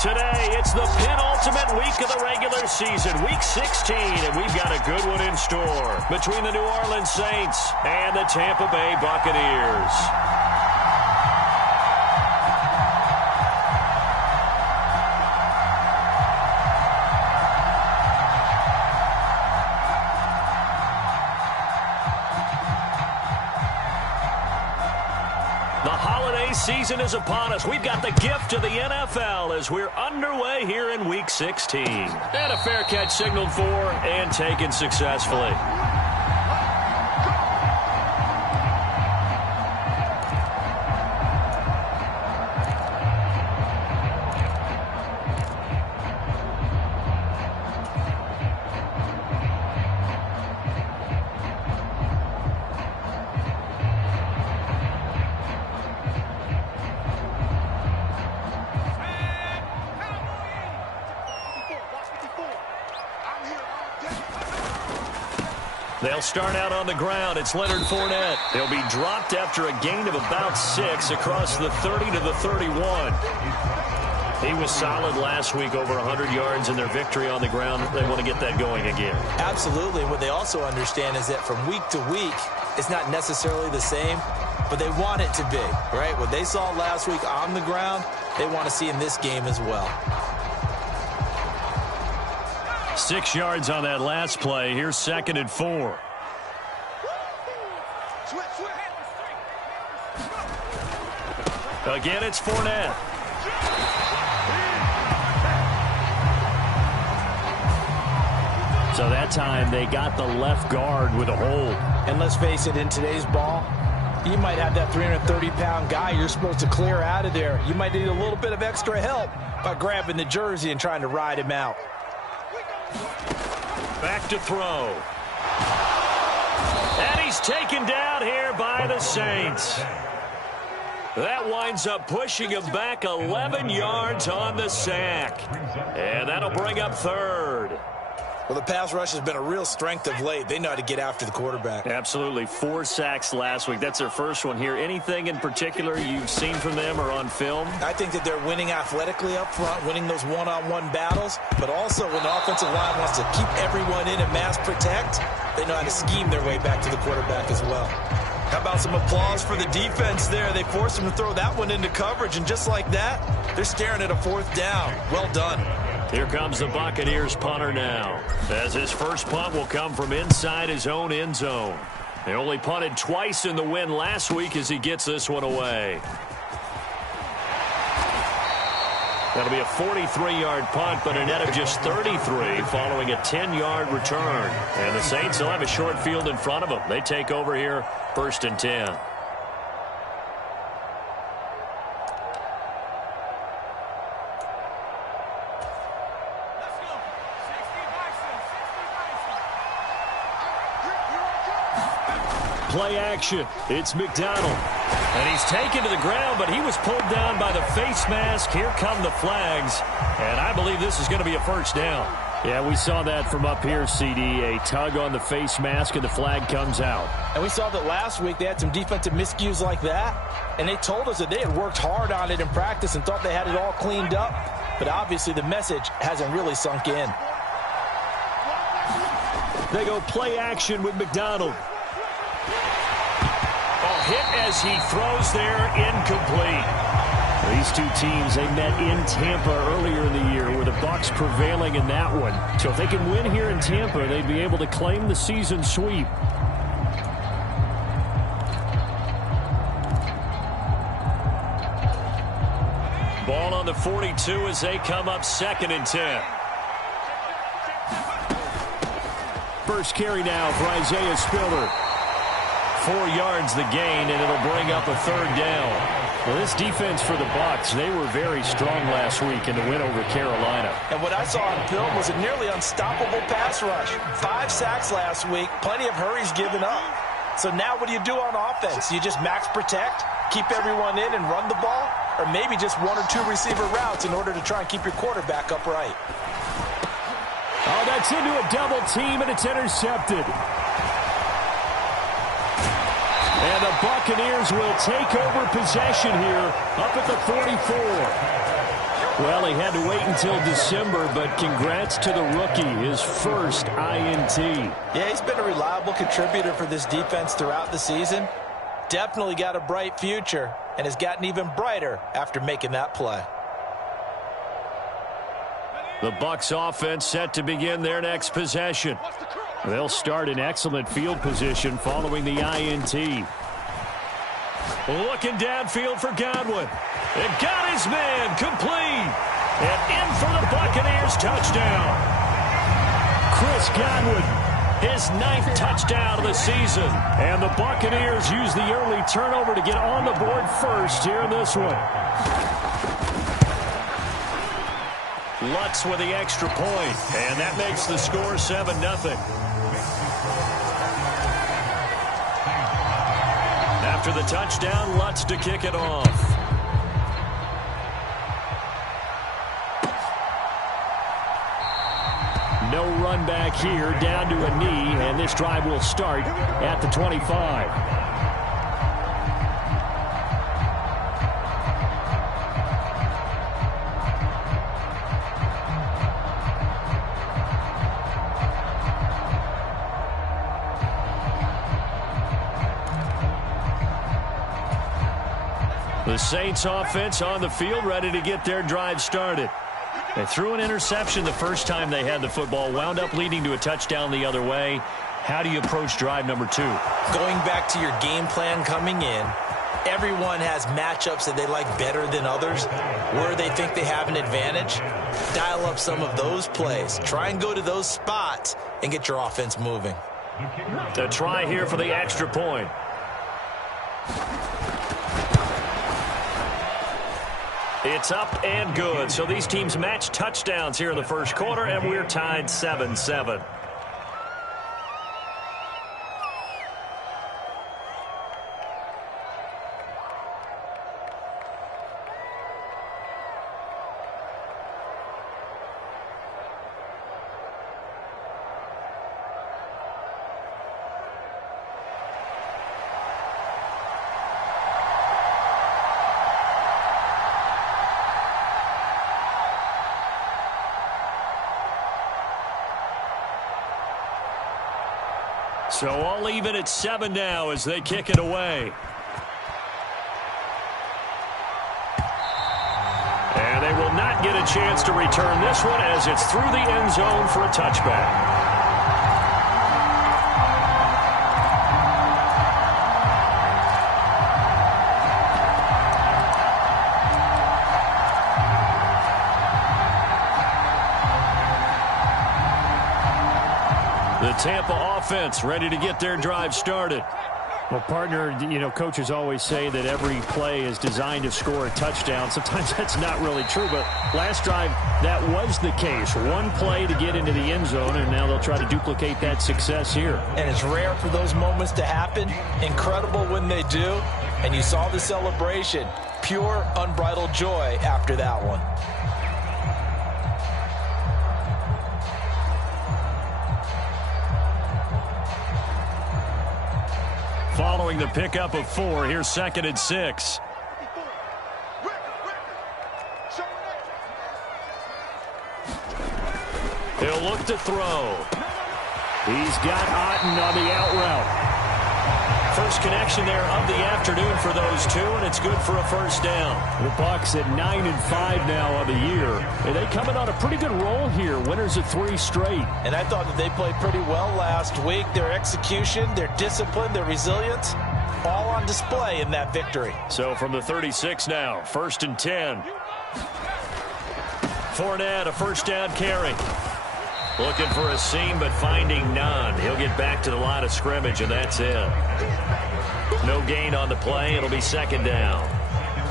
Today, it's the penultimate week of the regular season, Week 16, and we've got a good one in store between the New Orleans Saints and the Tampa Bay Buccaneers. Season is upon us. We've got the gift of the NFL as we're underway here in Week 16. And a fair catch signaled for and taken successfully. They'll start out on the ground. It's Leonard Fournette. He'll be dropped after a gain of about 6 across the 30 to the 31. He was solid last week, over 100 yards in their victory on the ground. They want to get that going again. Absolutely. What they also understand is that from week to week, it's not necessarily the same, but they want it to be, right? What they saw last week on the ground, they want to see in this game as well. 6 yards on that last play. Here's 2nd and 4. Again, it's Fournette. So that time they got the left guard with a hold. And let's face it, in today's ball, you might have that 330-pound guy you're supposed to clear out of there. You might need a little bit of extra help by grabbing the jersey and trying to ride him out. Back to throw. And he's taken down here by the Saints. That winds up pushing him back 11 yards on the sack. And that'll bring up 3rd. Well, the pass rush has been a real strength of late. They know how to get after the quarterback. Absolutely. 4 sacks last week. That's their first one here. Anything in particular you've seen from them or on film? I think that they're winning athletically up front, winning those one-on-one battles, but also when the offensive line wants to keep everyone in and mass protect, they know how to scheme their way back to the quarterback as well. How about some applause for the defense there? They forced him to throw that one into coverage, and just like that, they're staring at a 4th down. Well done. Here comes the Buccaneers punter now, as his first punt will come from inside his own end zone. They only punted twice in the win last week as he gets this one away. That'll be a 43-yard punt, but a net of just 33 following a 10-yard return. And the Saints will have a short field in front of them. They take over here, 1st and 10. Play action. It's McDonald. And he's taken to the ground, but he was pulled down by the face mask. Here come the flags. And I believe this is going to be a 1st down. Yeah, we saw that from up here, CD. A tug on the face mask, and the flag comes out. And we saw that last week they had some defensive miscues like that. And they told us that they had worked hard on it in practice and thought they had it all cleaned up. But obviously the message hasn't really sunk in. They go play action with McDonald. Hit as he throws there, incomplete. These two teams, they met in Tampa earlier in the year, with the Bucs prevailing in that one. So if they can win here in Tampa, they'd be able to claim the season sweep. Ball on the 42 as they come up 2nd and 10. First carry now for Isaiah Spiller. 4 yards the gain, and it'll bring up a 3rd down. Well, this defense for the Bucs, they were very strong last week in the win over Carolina. And what I saw on film was a nearly unstoppable pass rush. 5 sacks last week, plenty of hurries given up. So now what do you do on offense? You just max protect, keep everyone in and run the ball, or maybe just 1 or 2 receiver routes in order to try and keep your quarterback upright. Oh, that's into a double team, and it's intercepted. And the Buccaneers will take over possession here up at the 44. Well, he had to wait until December, but congrats to the rookie, his first INT. Yeah, he's been a reliable contributor for this defense throughout the season. Definitely got a bright future and has gotten even brighter after making that play. The Bucs offense set to begin their next possession. They'll start in excellent field position following the INT. Looking downfield for Godwin. It got his man complete. And in for the Buccaneers touchdown. Chris Godwin, his 9th touchdown of the season. And the Buccaneers use the early turnover to get on the board first here in this one. Lutz with the extra point, and that makes the score 7-0. After the touchdown, Lutz to kick it off. No run back here, down to a knee, and this drive will start at the 25. The Saints offense on the field, ready to get their drive started. They threw an interception the first time they had the football, wound up leading to a touchdown the other way. How do you approach drive number 2? Going back to your game plan coming in, everyone has matchups that they like better than others, where they think they have an advantage. Dial up some of those plays. Try and go to those spots and get your offense moving. The try here for the extra point. It's up and good. So these teams match touchdowns here in the first quarter, and we're tied 7-7. So all even at 7 now as they kick it away. And they will not get a chance to return this one as it's through the end zone for a touchback. The Tampa offense ready to get their drive started. Well, partner, you know, coaches always say that every play is designed to score a touchdown. Sometimes that's not really true, but last drive, that was the case. One play to get into the end zone, and now they'll try to duplicate that success here. And it's rare for those moments to happen. Incredible when they do. And you saw the celebration. Pure, unbridled joy after that one. Following the pickup of 4, here's 2nd and 6. He'll look to throw. He's got Otten on the out route. First connection there of the afternoon for those two, and it's good for a first down. The Bucs at 9-5 now on the year. And they coming on a pretty good roll here. Winners of 3 straight. And I thought that they played pretty well last week. Their execution, their discipline, their resilience, all on display in that victory. So from the 36 now, 1st and 10. Fournette, a first down carry. Looking for a seam, but finding none. He'll get back to the line of scrimmage, and that's it. No gain on the play. It'll be 2nd down.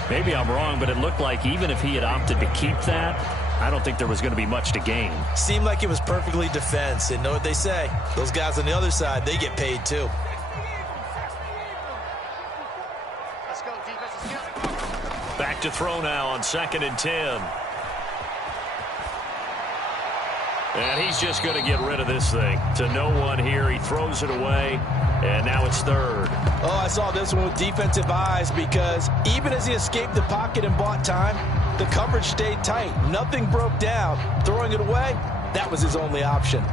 Maybe I'm wrong, but it looked like even if he had opted to keep that, I don't think there was going to be much to gain. Seemed like it was perfectly defense. And know what they say? Those guys on the other side, they get paid too. Back to throw now on 2nd and 10. And he's just going to get rid of this thing. To no one here. He throws it away. And now it's 3rd. Oh, I saw this one with defensive eyes because even as he escaped the pocket and bought time, The coverage stayed tight. Nothing broke down. Throwing it away, that was his only option.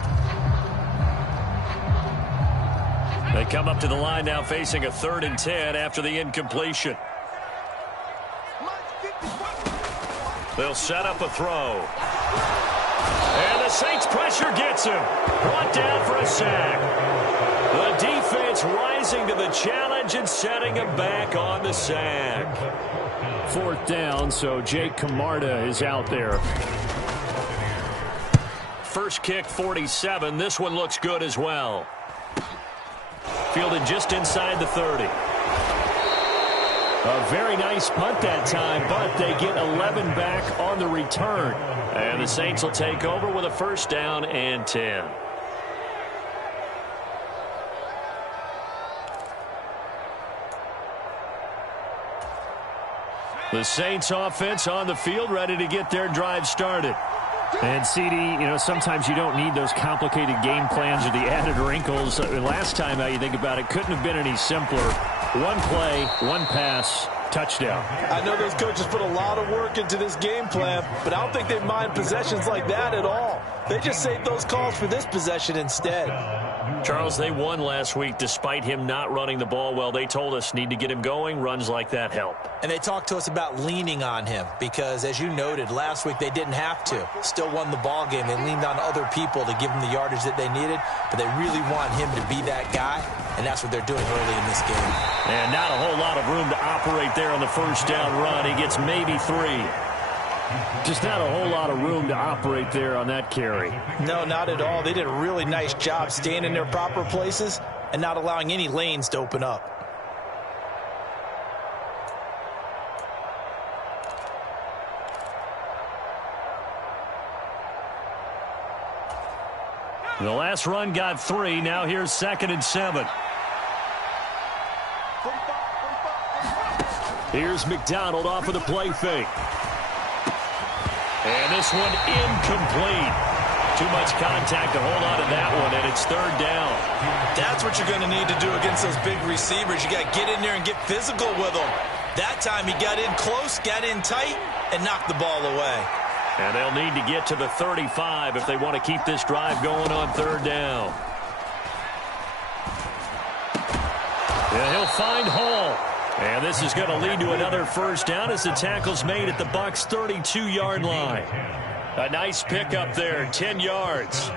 They come up to the line now facing a 3rd and 10 after the incompletion. They'll set up a throw. And the Saints pressure gets him. Brought down for a sack. The defense rising to the challenge and setting him back on the sack. 4th down, so Jake Camarda is out there. First kick, 47. This one looks good as well. Fielded just inside the 30. A very nice punt that time, but they get 11 back on the return. And the Saints will take over with a 1st down and 10. The Saints offense on the field, ready to get their drive started. And, CD, you know, sometimes you don't need those complicated game plans or the added wrinkles. Last time, how you think about it, couldn't have been any simpler. One play, one pass, touchdown. I know those coaches put a lot of work into this game plan, but I don't think they mind possessions like that at all. They just saved those calls for this possession instead. Charles, they won last week despite him not running the ball well. They told us need to get him going. Runs like that help. And they talked to us about leaning on him because, as you noted, last week they didn't have to. Still won the ball game. They leaned on other people to give them the yardage that they needed, but they really want him to be that guy, and that's what they're doing early in this game. And not a whole lot of room to operate there on the 1st down run. He gets maybe 3. Just not a whole lot of room to operate there on that carry. No, not at all. They did a really nice job staying in their proper places and not allowing any lanes to open up. The last run got 3. Now here's 2nd and 7. Here's McDonald off of the play fake. And this one incomplete. Too much contact to hold on to that one, and it's 3rd down. That's what you're going to need to do against those big receivers. You got to get in there and get physical with them. That time he got in close, got in tight, and knocked the ball away. And they'll need to get to the 35 if they want to keep this drive going on 3rd down. And he'll find Hall. And this is going to lead to another 1st down as the tackle's made at the Bucs' 32-yard line. A nice pickup there, 10 yards.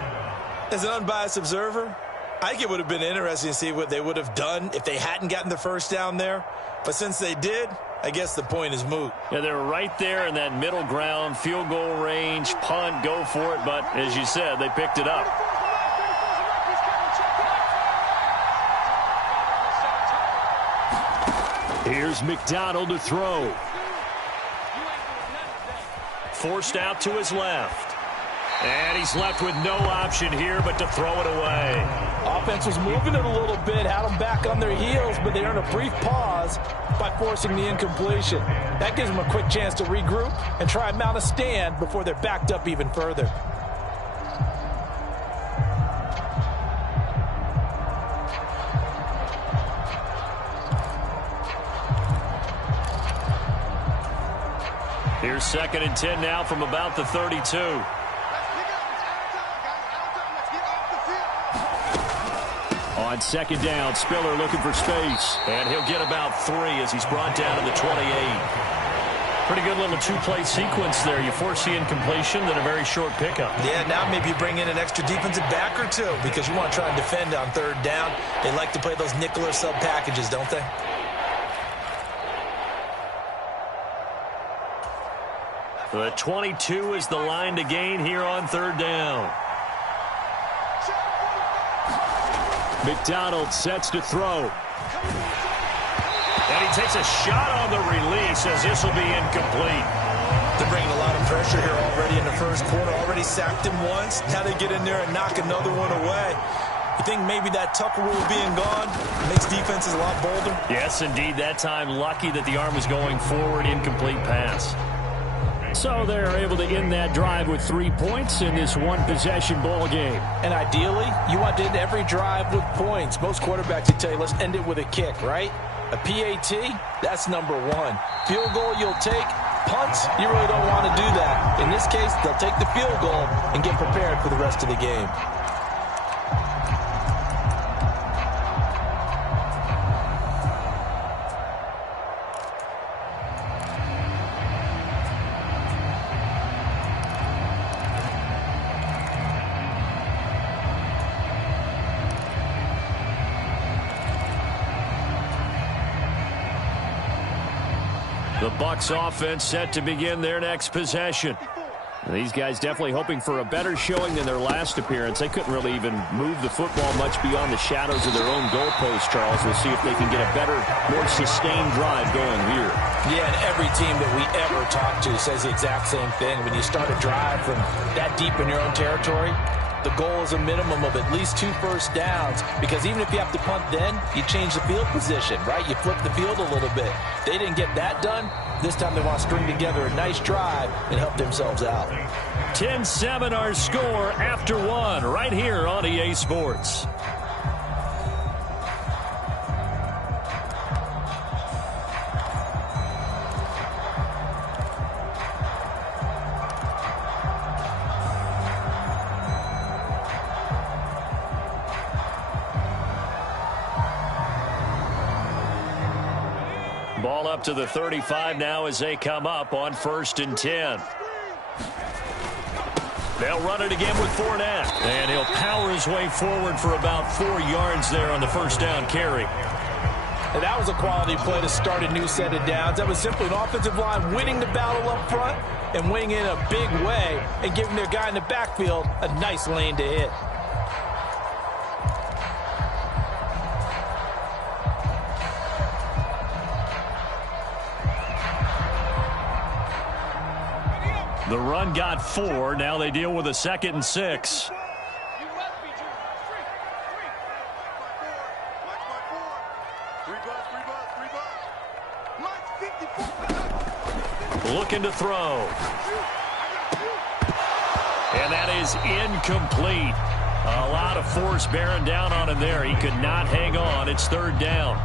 As an unbiased observer, I think it would have been interesting to see what they would have done if they hadn't gotten the 1st down there. But since they did, I guess the point is moot. Yeah, they're right there in that middle ground, field goal range, punt, go for it. But as you said, they picked it up. Here's McDonald to throw. Forced out to his left. And he's left with no option here but to throw it away. Offense was moving it a little bit, had them back on their heels, but they earned a brief pause by forcing the incompletion. That gives them a quick chance to regroup and try and mount a stand before they're backed up even further. Here's 2nd and 10 now from about the 32. On 2nd down, Spiller looking for space. And he'll get about 3 as he's brought down to the 28. Pretty good little 2-play sequence there. You force the incompletion, then a very short pickup. Yeah, now maybe you bring in an extra defensive back or two because you want to try and defend on 3rd down. They like to play those nickel or sub packages, don't they? The 22 is the line to gain here on 3rd down. McDonald sets to throw. And he takes a shot on the release as this will be incomplete. They're bringing a lot of pressure here already in the 1st quarter. Already sacked him once. Now they get in there and knock another one away. You think maybe that Tucker rule being gone makes defenses a lot bolder? Yes, indeed. That time lucky that the arm was going forward. Incomplete pass. So they're able to end that drive with 3 points in this one-possession ball game. And ideally, you want to end every drive with points. Most quarterbacks would tell you, let's end it with a kick, right? A PAT, that's number 1. Field goal you'll take, punts, you really don't want to do that. In this case, they'll take the field goal and get prepared for the rest of the game. The Bucs offense set to begin their next possession. These guys definitely hoping for a better showing than their last appearance. They couldn't really even move the football much beyond the shadows of their own goalpost, Charles. We'll see if they can get a better, more sustained drive going here. Yeah, and every team that we ever talk to says the exact same thing. When you start a drive from that deep in your own territory, the goal is a minimum of at least 2 first downs, because even if you have to punt then, you change the field position, right? You flip the field a little bit. They didn't get that done. This time they want to string together a nice drive and help themselves out. 10-7 our score after 1 right here on EA Sports. Ball up to the 35 now as they come up on 1st and 10. They'll run it again with Fournette. And he'll power his way forward for about 4 yards there on the first down carry. And that was a quality play to start a new set of downs. That was simply an offensive line winning the battle up front and winning in a big way and giving their guy in the backfield a nice lane to hit. The run got 4. Now they deal with a 2nd and 6. Looking to throw. And that is incomplete. A lot of force bearing down on him there. He could not hang on. It's 3rd down.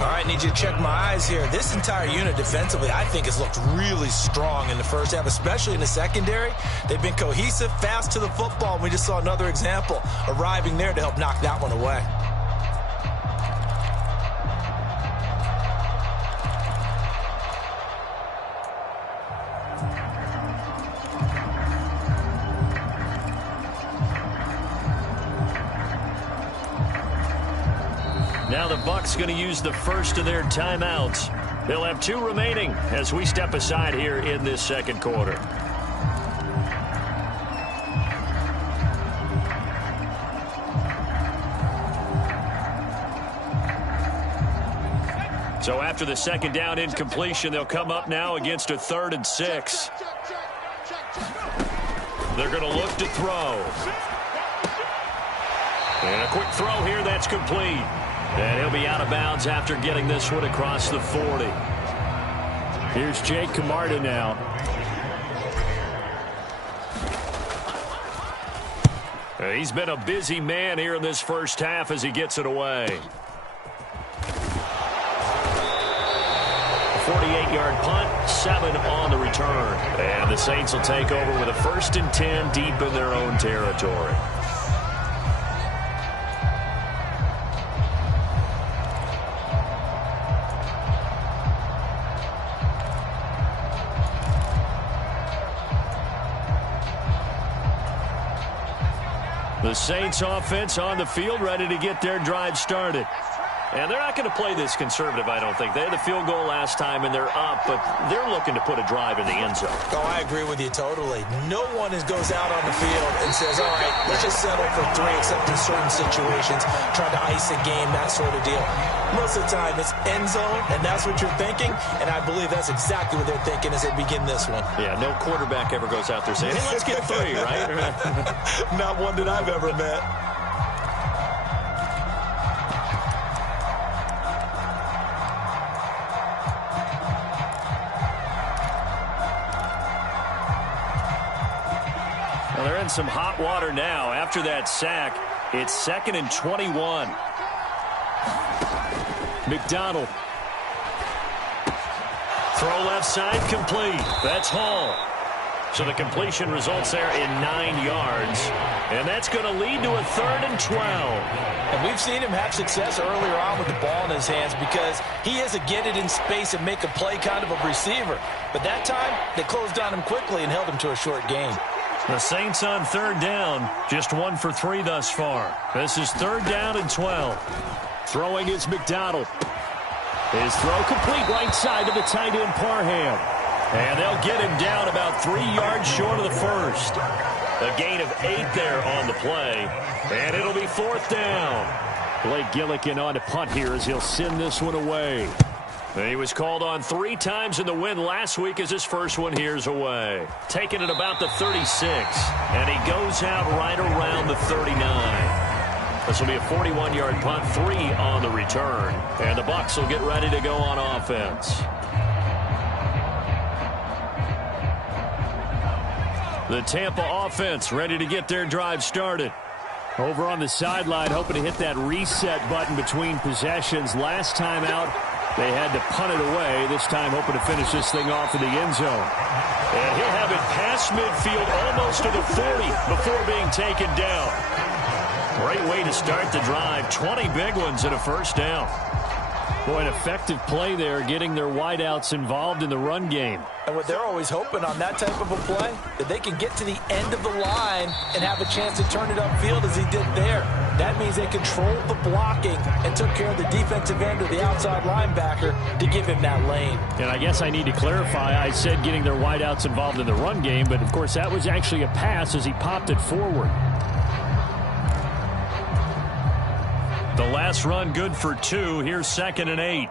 All right, need you to check my eyes here. This entire unit defensively, I think, has looked really strong in the first half, especially in the secondary. They've been cohesive, fast to the football, and we just saw another example arriving there to help knock that one away. Now the Bucs going to use the first of their timeouts. They'll have 2 remaining as we step aside here in this 2nd quarter. So after the 2nd down incompletion, they'll come up now against a 3rd and 6. They're going to look to throw. And a quick throw here that's complete. And he'll be out of bounds after getting this one across the 40. Here's Jake Camarda now. He's been a busy man here in this first half as he gets it away. 48-yard punt, 7 on the return. And the Saints will take over with a 1st and 10 deep in their own territory. The Saints offense on the field, ready to get their drive started. And they're not going to play this conservative, I don't think. They had the field goal last time, and they're up, but they're looking to put a drive in the end zone. Oh, I agree with you totally. No one goes out on the field and says, all right, let's just settle for 3, except in certain situations, trying to ice a game, that sort of deal. Most of the time, it's end zone, and that's what you're thinking, and I believe that's exactly what they're thinking as they begin this one. Yeah, no quarterback ever goes out there saying, hey, let's get 3, right? Not one that I've ever met. Well, they're in some hot water now. After that sack, it's 2nd and 21. McDonald Throw left side complete. That's Hall. So the completion results there in 9 yards. And that's going to lead to a 3rd and 12. And we've seen him have success earlier on with the ball in his hands because he is a get it in space and make a play kind of a receiver. But that time, they closed on him quickly and held him to a short gain. The Saints on 3rd down, just 1 for 3 thus far. This is 3rd down and 12. Throwing is McDonald. His throw complete right side to the tight end Parham. And they'll get him down about 3 yards short of the first. A gain of 8 there on the play. And it'll be 4th down. Blake Gillikin on to punt here as he'll send this one away. He was called on 3 times in the win last week as his first one here's away. Taking it about the 36. And he goes out right around the 39. This will be a 41-yard punt, 3 on the return. And the Bucs will get ready to go on offense. The Tampa offense ready to get their drive started. Over on the sideline, hoping to hit that reset button between possessions. Last time out, they had to punt it away. This time, hoping to finish this thing off in the end zone. And he'll have it past midfield, almost to the 40, before being taken down. Great way to start the drive. 20 big ones and a first down. Boy, an effective play there, getting their wideouts involved in the run game. And what they're always hoping on that type of a play, that they can get to the end of the line and have a chance to turn it upfield as he did there. That means they controlled the blocking and took care of the defensive end or the outside linebacker to give him that lane. And I guess I need to clarify, I said getting their wideouts involved in the run game, but of course that was actually a pass as he popped it forward. The last run good for 2. Here's 2nd and 8.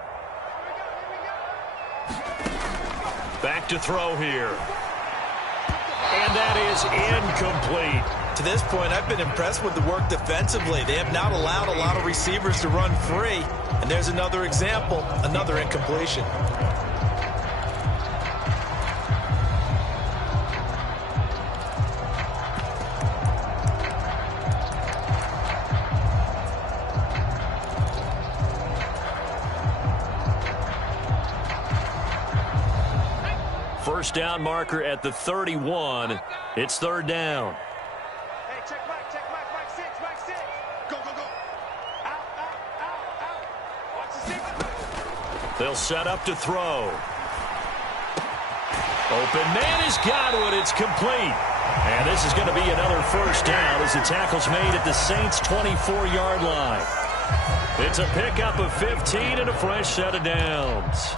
Back to throw here. And that is incomplete. To this point, I've been impressed with the work defensively. They have not allowed a lot of receivers to run free. And there's another example, another incompletion. First down marker at the 31. It's 3rd down. Hey, check back, back 6, back 6. Go, go, go. Out. Watch the 6. They'll set up to throw. Open man is Godwin. It's complete. And this is going to be another first down as the tackle's made at the Saints' 24-yard line. It's a pickup of 15 and a fresh set of downs.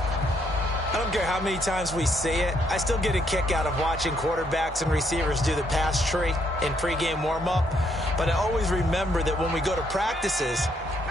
I don't care how many times we say it, I still get a kick out of watching quarterbacks and receivers do the pass tree in pregame warm-up. But I always remember that when we go to practices,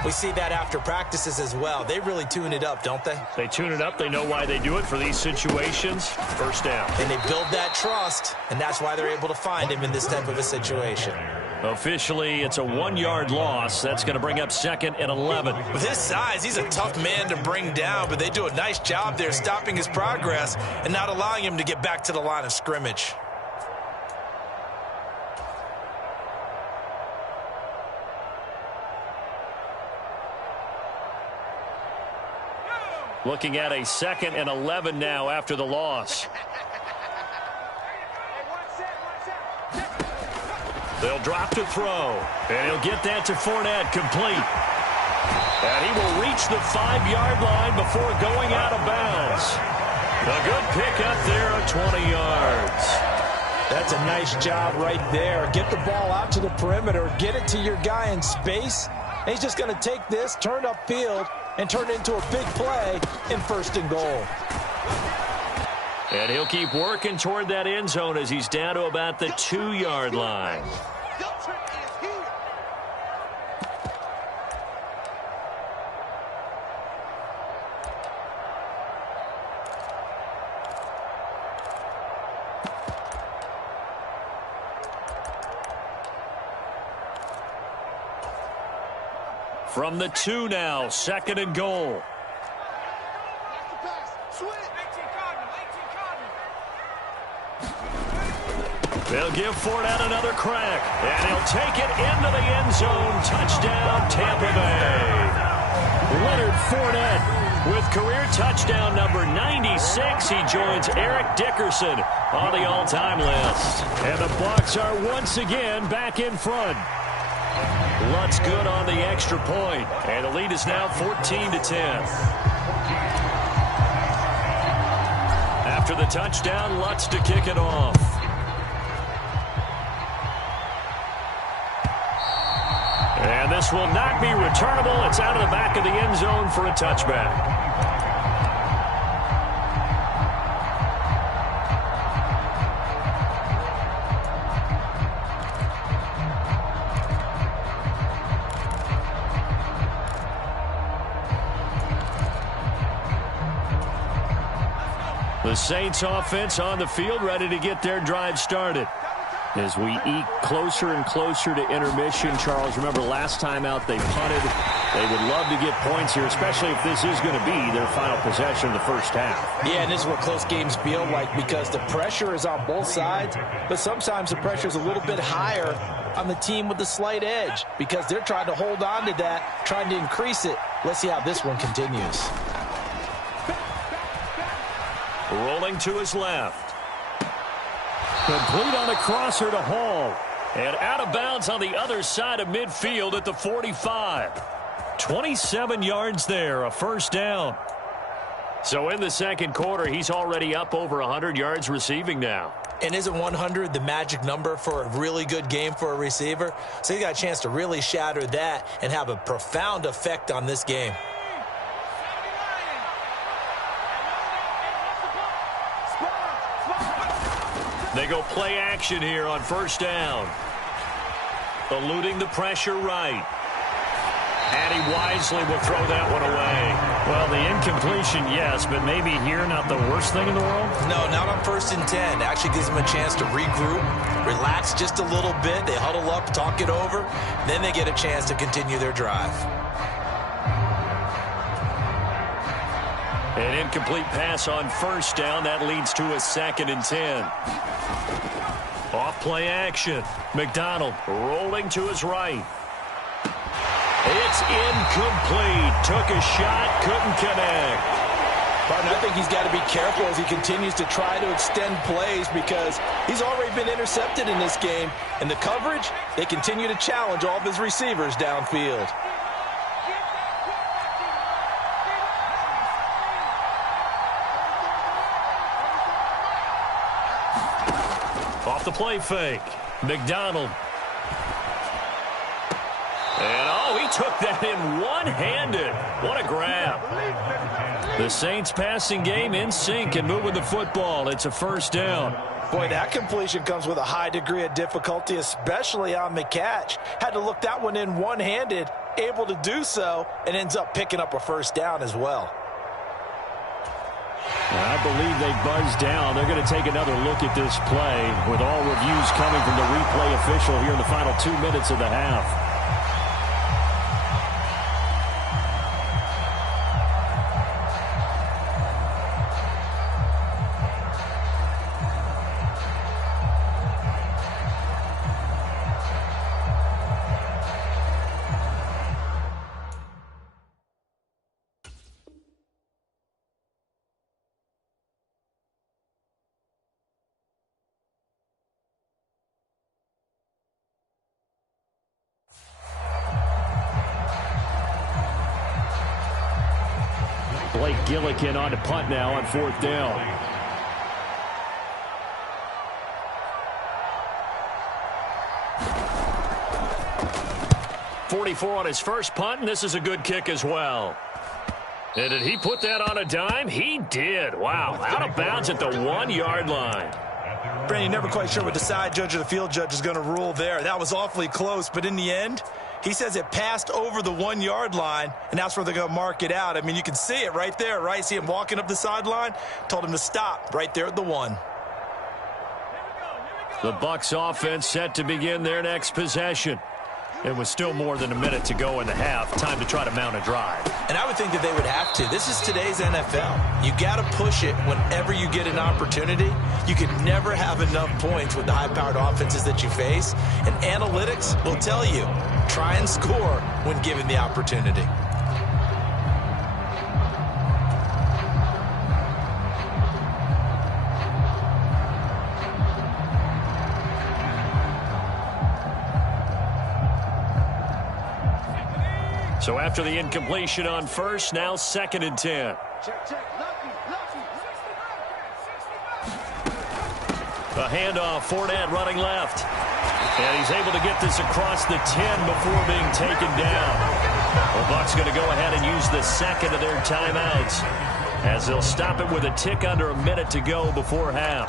we see that after practices as well. They really tune it up, don't they? They tune it up. They know why they do it for these situations. First down. And they build that trust, and that's why they're able to find him in this type of a situation. Officially, it's a 1-yard loss. That's going to bring up 2nd and 11. With his size, he's a tough man to bring down, but they do a nice job there stopping his progress and not allowing him to get back to the line of scrimmage. Looking at a 2nd and 11 now after the loss. They'll drop to throw, and he'll get that to Fournette, complete. And he will reach the 5-yard line before going out of bounds. A good pickup there of 20 yards. That's a nice job right there. Get the ball out to the perimeter, get it to your guy in space, and he's just going to take this, turn upfield, and turn it into a big play in 1st and goal. And he'll keep working toward that end zone as he's down to about the 2-yard line. From the 2 now, 2nd and goal. They'll give Fournette another crack, and he'll take it into the end zone. Touchdown, Tampa Bay. Leonard Fournette With career touchdown number 96, he joins Eric Dickerson on the all-time list. And the Bucs are once again back in front. Lutz good on the extra point, and the lead is now 14-10. After the touchdown, Lutz to kick it off. And this will not be returnable. It's out of the back of the end zone for a touchback. The Saints offense on the field, ready to get their drive started. As we eke closer and closer to intermission, Charles, remember last time out they punted. They would love to get points here, especially if this is going to be their final possession of the first half. Yeah, and this is what close games feel like because the pressure is on both sides, but sometimes the pressure is a little bit higher on the team with the slight edge because they're trying to hold on to that, trying to increase it. Let's see how this one continues. Rolling to his left. Complete on the crosser to Hall. And out of bounds on the other side of midfield at the 45. 27 yards there, a first down. So in the second quarter, he's already up over 100 yards receiving now. And isn't 100 the magic number for a really good game for a receiver? So he got a chance to really shatter that and have a profound effect on this game. They go play action here on first down. Eluding the pressure right. And he wisely will throw that one away. Well, the incompletion, yes, but maybe here not the worst thing in the world? No, not on 1st and 10. Actually gives them a chance to regroup, relax just a little bit. They huddle up, talk it over. Then they get a chance to continue their drive. An incomplete pass on first down. That leads to a 2nd and 10. Off play action. McDonald rolling to his right. It's incomplete. Took a shot, couldn't connect. Partner, I think he's got to be careful as he continues to try to extend plays because he's already been intercepted in this game. And the coverage, they continue to challenge all of his receivers downfield. Off the play fake. McDonald. And, he took that in one-handed. What a grab. The Saints passing game in sync and moving the football. It's a first down. Boy, that completion comes with a high degree of difficulty, especially on the catch. Had to look that one in one-handed, able to do so, and ends up picking up a first down as well. I believe they buzzed down. They're going to take another look at this play with all reviews coming from the replay official here in the final 2 minutes of the half. Blake Gillikin on to punt now on 4th down. .44 on his first punt, and this is a good kick as well. And did he put that on a dime? He did. Wow, out of bounds at the 1-yard line. Brandon, you're never quite sure what the side judge or the field judge is going to rule there. That was awfully close, but in the end, he says it passed over the 1-yard line, and that's where they're going to mark it out. I mean, you can see it right there, right? See him walking up the sideline? Told him to stop right there at the 1. The Bucs offense set to begin their next possession. It was still more than a minute to go in the half. Time to try to mount a drive. And I would think that they would have to. This is today's NFL. You got to push it whenever you get an opportunity. You can never have enough points with the high-powered offenses that you face. And analytics will tell you, try and score when given the opportunity. So after the incompletion on first, now 2nd and 10. A handoff, Fournette running left. And he's able to get this across the 10 before being taken down. The Bucs going to go ahead and use the second of their timeouts, as they'll stop it with a tick under a minute to go before half.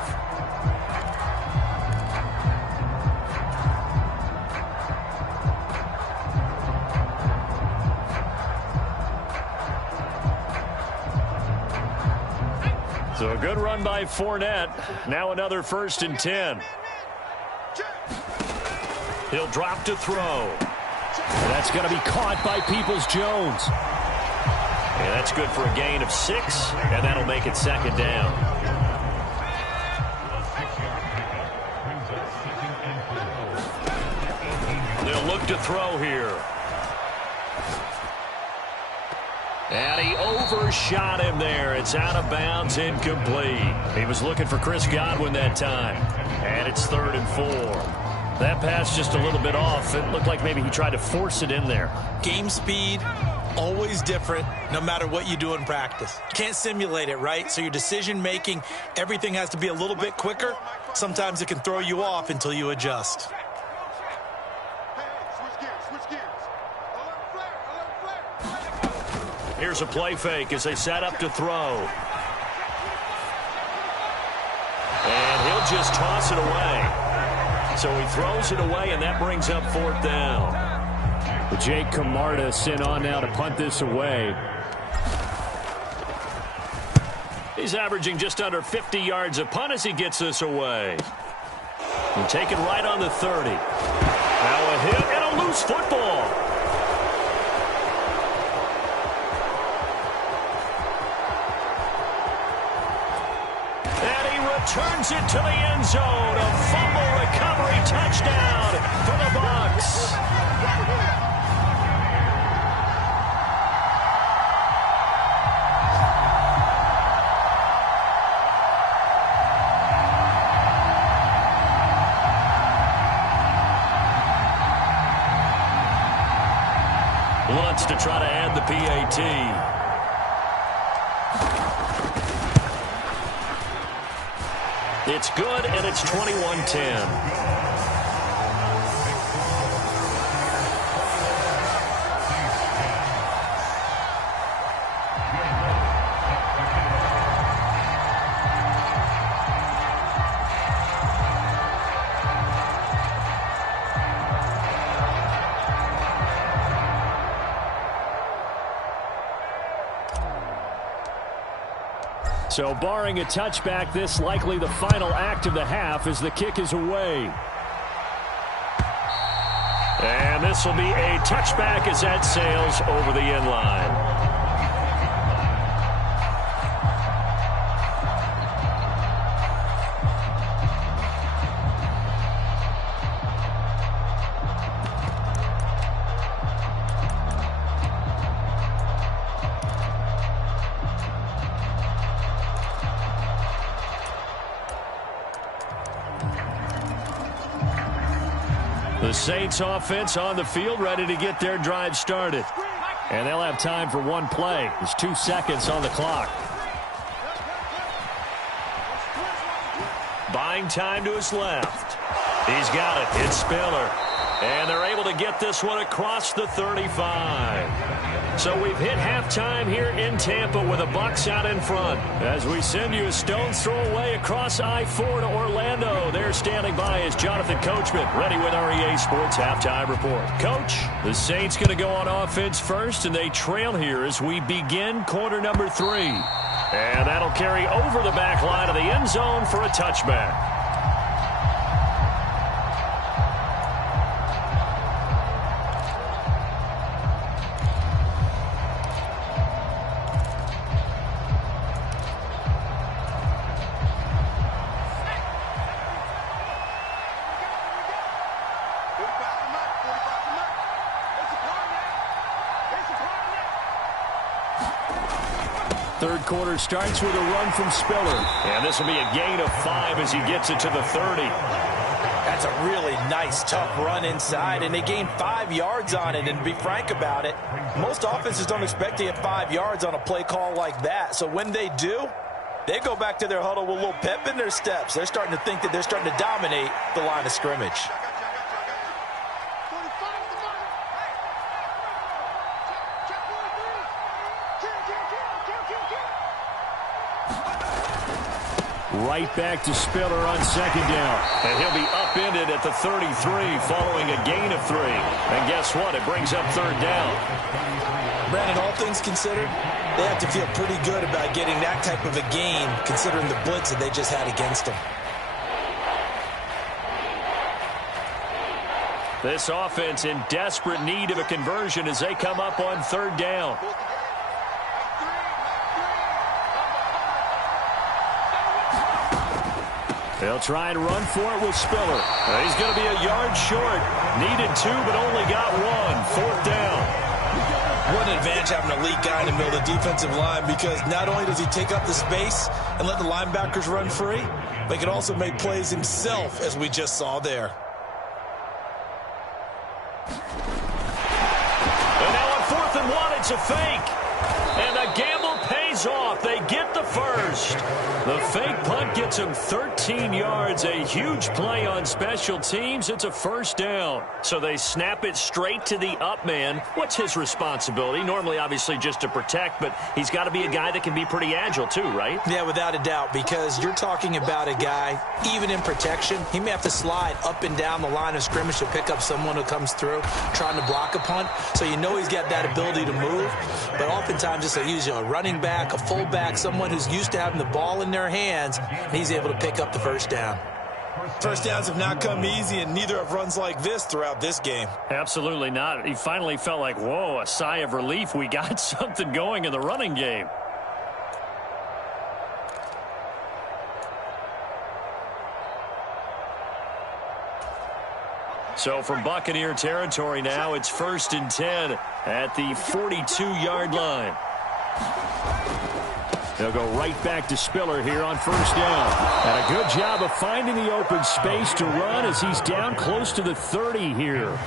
So a good run by Fournette. Now another 1st and 10. He'll drop to throw. That's going to be caught by Peoples-Jones. And that's good for a gain of 6, and that'll make it 2nd down. They'll look to throw here. And he overshot him there. It's out of bounds, incomplete. He was looking for Chris Godwin that time. And it's 3rd and 4. That pass just a little bit off. It looked like maybe he tried to force it in there. Game speed, always different, no matter what you do in practice. You can't simulate it, right? So your decision-making, everything has to be a little bit quicker. Sometimes it can throw you off until you adjust. Here's a play fake as they set up to throw. And he'll just toss it away. So he throws it away, and that brings up 4th down. Jake Camarda sent on now to punt this away. He's averaging just under 50 yards a punt as he gets this away. And taken right on the 30. Now a hit and a loose football. Turns it to the end zone. A fumble recovery touchdown for the Bucs. Wants to try to add the PAT. It's good, and it's 21-10. So barring a touchback, this likely the final act of the half as the kick is away. And this will be a touchback as that sails over the end line. The Saints offense on the field, ready to get their drive started. And they'll have time for one play. There's 2 seconds on the clock. Buying time to his left. He's got it. It's Spiller. And they're able to get this one across the 35. So we've hit halftime here in Tampa with the Bucs out in front. As we send you a stone's throw away across I-4 to Orlando. There standing by is Jonathan Coachman, ready with our EA Sports Halftime Report. Coach, the Saints going to go on offense first, and they trail here as we begin quarter number 3. And that'll carry over the back line of the end zone for a touchback. Third quarter starts with a run from Spiller. And this will be a gain of 5 as he gets it to the 30. That That's a really nice, tough run inside, and they gained 5 yards on it. And to be frank about it, most offenses don't expect to get 5 yards on a play call like that. So when they do, they go back to their huddle with a little pep in their steps. They're starting to think that they're starting to dominate the line of scrimmage. Right back to Spiller on second down. And he'll be upended at the 33 following a gain of 3. And guess what? It brings up third down. Brandon, all things considered, they have to feel pretty good about getting that type of a gain considering the blitz that they just had against them. This offense in desperate need of a conversion as they come up on third down. They'll try and run for it with Spiller. He's going to be a yard short. Needed 2, but only got 1. Fourth down. What an advantage having an elite guy in the middle of the defensive line, because not only does he take up the space and let the linebackers run free, but he can also make plays himself, as we just saw there. And now on 4th and 1, it's a fake. And the gamble pays off. They get the first. The fake punt gets him 13 yards. A huge play on special teams. It's a first down. So they snap it straight to the up man. What's his responsibility? Normally, obviously, just to protect, but he's got to be a guy that can be pretty agile too, right? Yeah, without a doubt, because you're talking about a guy, even in protection, he may have to slide up and down the line of scrimmage to pick up someone who comes through trying to block a punt. So you know he's got that ability to move, but oftentimes it's usually a running back, a fullback, someone who's used to having the ball in their hands, and he's able to pick up the first down. First downs have not come easy, and neither have runs like this throughout this game. Absolutely not. He finally felt like, whoa, a sigh of relief. We got something going in the running game. So from Buccaneer territory now, it's 1st and 10 at the 42-yard line. They'll go right back to Spiller here on first down. And a good job of finding the open space to run as he's down close to the 30 here.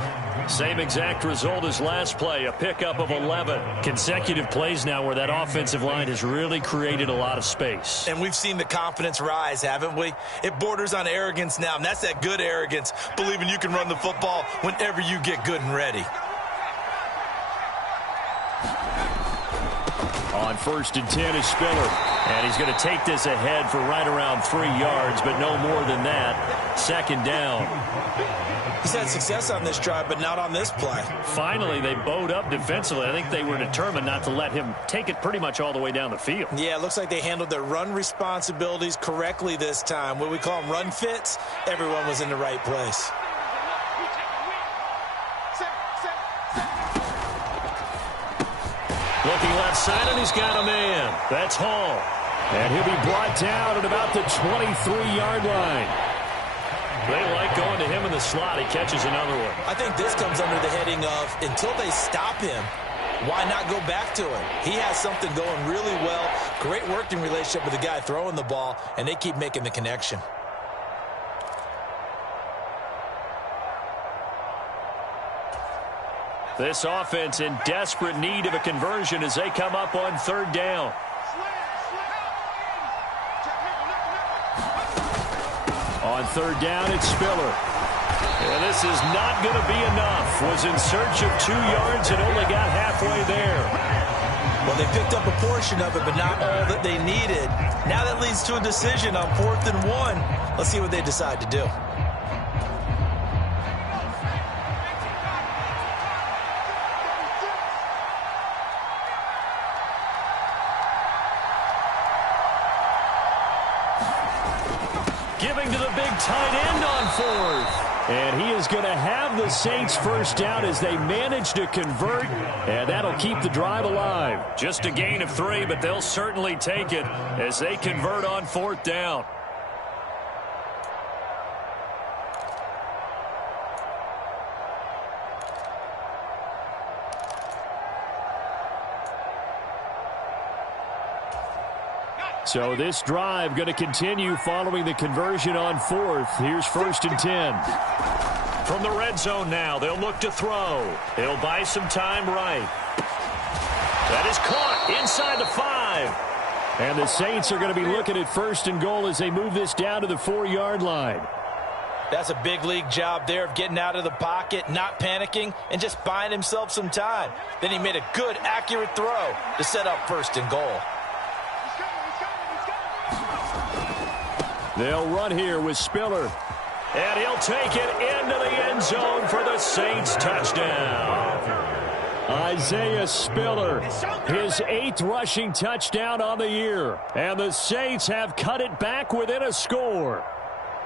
Same exact result as last play, a pickup of 11. Consecutive plays now where that offensive line has really created a lot of space. And we've seen the confidence rise, haven't we? It borders on arrogance now, and that's that good arrogance, believing you can run the football whenever you get good and ready. On 1st and 10 is Spiller. And he's going to take this ahead for right around 3 yards, but no more than that. Second down. He's had success on this drive, but not on this play. Finally, they bowed up defensively. I think they were determined not to let him take it pretty much all the way down the field. Yeah, it looks like they handled their run responsibilities correctly this time. What we call them run fits, everyone was in the right place. Looking left side, and he's got a man. That's Hall. And he'll be brought down at about the 23-yard line. They like going to him in the slot. He catches another one. I think this comes under the heading of, until they stop him, why not go back to him? He has something going really well. Great working relationship with the guy throwing the ball, and they keep making the connection. This offense in desperate need of a conversion as they come up on third down. On third down, it's Spiller. And this is not going to be enough. Was in search of 2 yards and only got halfway there. Well, they picked up a portion of it, but not all that they needed. Now that leads to a decision on 4th and 1. Let's see what they decide to do. Giving to the big tight end on 4th. And he is going to have the Saints first down as they manage to convert, and that'll keep the drive alive. Just a gain of 3, but they'll certainly take it as they convert on 4th down. So this drive going to continue following the conversion on fourth. Here's 1st and 10. From the red zone now, they'll look to throw. He'll buy some time right. That is caught inside the 5. And the Saints are going to be looking at 1st and goal as they move this down to the 4-yard line. That's a big league job there of getting out of the pocket, not panicking, and just buying himself some time. Then he made a good, accurate throw to set up 1st and goal. They'll run here with Spiller. And he'll take it into the end zone for the Saints touchdown. Isaiah Spiller, his 8th rushing touchdown on the year. And the Saints have cut it back within a score.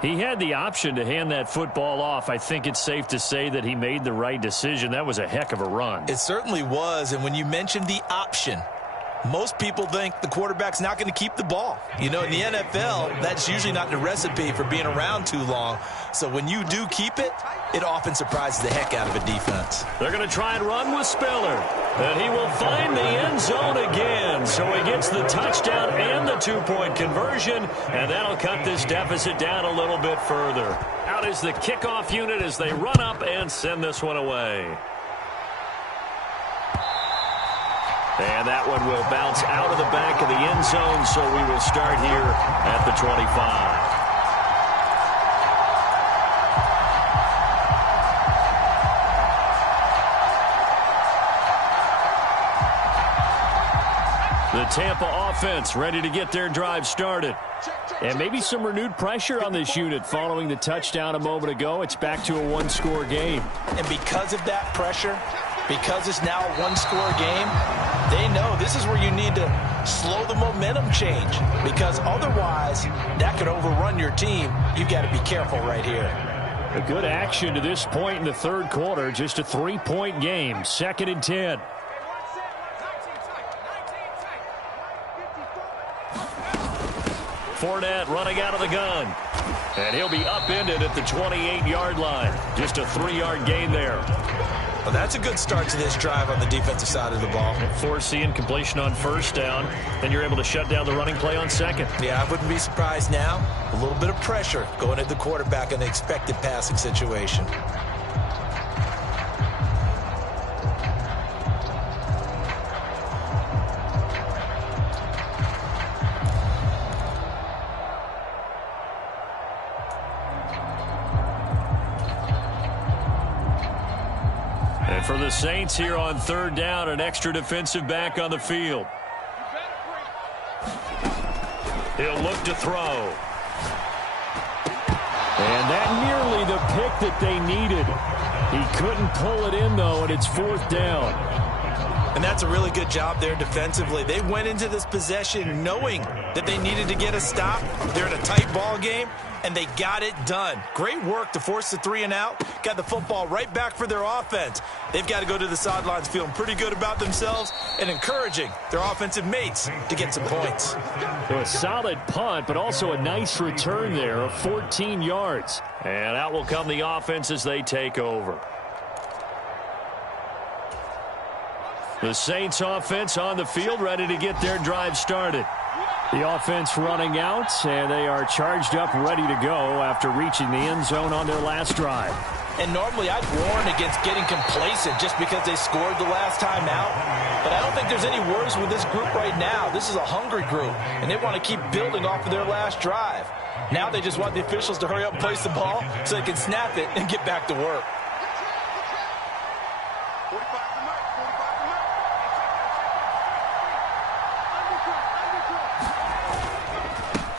He had the option to hand that football off. I think it's safe to say that he made the right decision. That was a heck of a run. It certainly was. And when you mentioned the option, most people think the quarterback's not going to keep the ball. You know, in the NFL, that's usually not the recipe for being around too long. So when you do keep it, it often surprises the heck out of a defense. They're going to try and run with Spiller. And he will find the end zone again. So he gets the touchdown and the 2-point conversion. And that'll cut this deficit down a little bit further. Out is the kickoff unit as they run up and send this one away. And that one will bounce out of the back of the end zone, so we will start here at the 25. The Tampa offense ready to get their drive started. And maybe some renewed pressure on this unit following the touchdown a moment ago. It's back to a 1-score game. And because of that pressure, because it's now a 1-score game, they know this is where you need to slow the momentum change, because otherwise that could overrun your team. You've got to be careful right here. A good action to this point in the 3rd quarter. Just a 3-point game. 2nd and 10. Fournette running out of the gun. And he'll be upended at the 28-yard line. Just a 3-yard gain there. Well, that's a good start to this drive on the defensive side of the ball. Forcing completion on 1st down, and you're able to shut down the running play on 2nd. Yeah, I wouldn't be surprised now. A little bit of pressure going at the quarterback in the expected passing situation. And for the Saints here on 3rd down, an extra defensive back on the field. He'll look to throw. And that nearly the pick that they needed. He couldn't pull it in, though, and it's 4th down. And that's a really good job there defensively. They went into this possession knowing that they needed to get a stop. They're in a tight ball game, and they got it done. Great work to force the 3 and out. Got the football right back for their offense. They've got to go to the sidelines feeling pretty good about themselves and encouraging their offensive mates to get some points. So a solid punt, but also a nice return there of 14 yards. And out will come the offense as they take over. The Saints offense on the field ready to get their drive started. The offense running out, and they are charged up, ready to go after reaching the end zone on their last drive. And normally I'd warn against getting complacent just because they scored the last time out. But I don't think there's any worries with this group right now. This is a hungry group, and they want to keep building off of their last drive. Now they just want the officials to hurry up and place the ball so they can snap it and get back to work.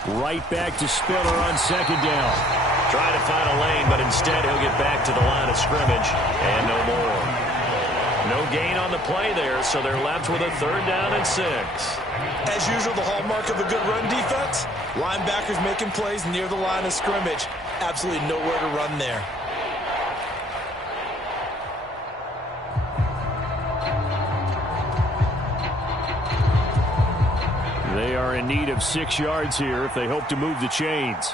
Right back to Spiller on 2nd down. Trying to find a lane, but instead he'll get back to the line of scrimmage. And no more. No gain on the play there, so they're left with a 3rd down and 6. As usual, the hallmark of a good run defense, linebackers making plays near the line of scrimmage. Absolutely nowhere to run there. They are in need of 6 yards here if they hope to move the chains.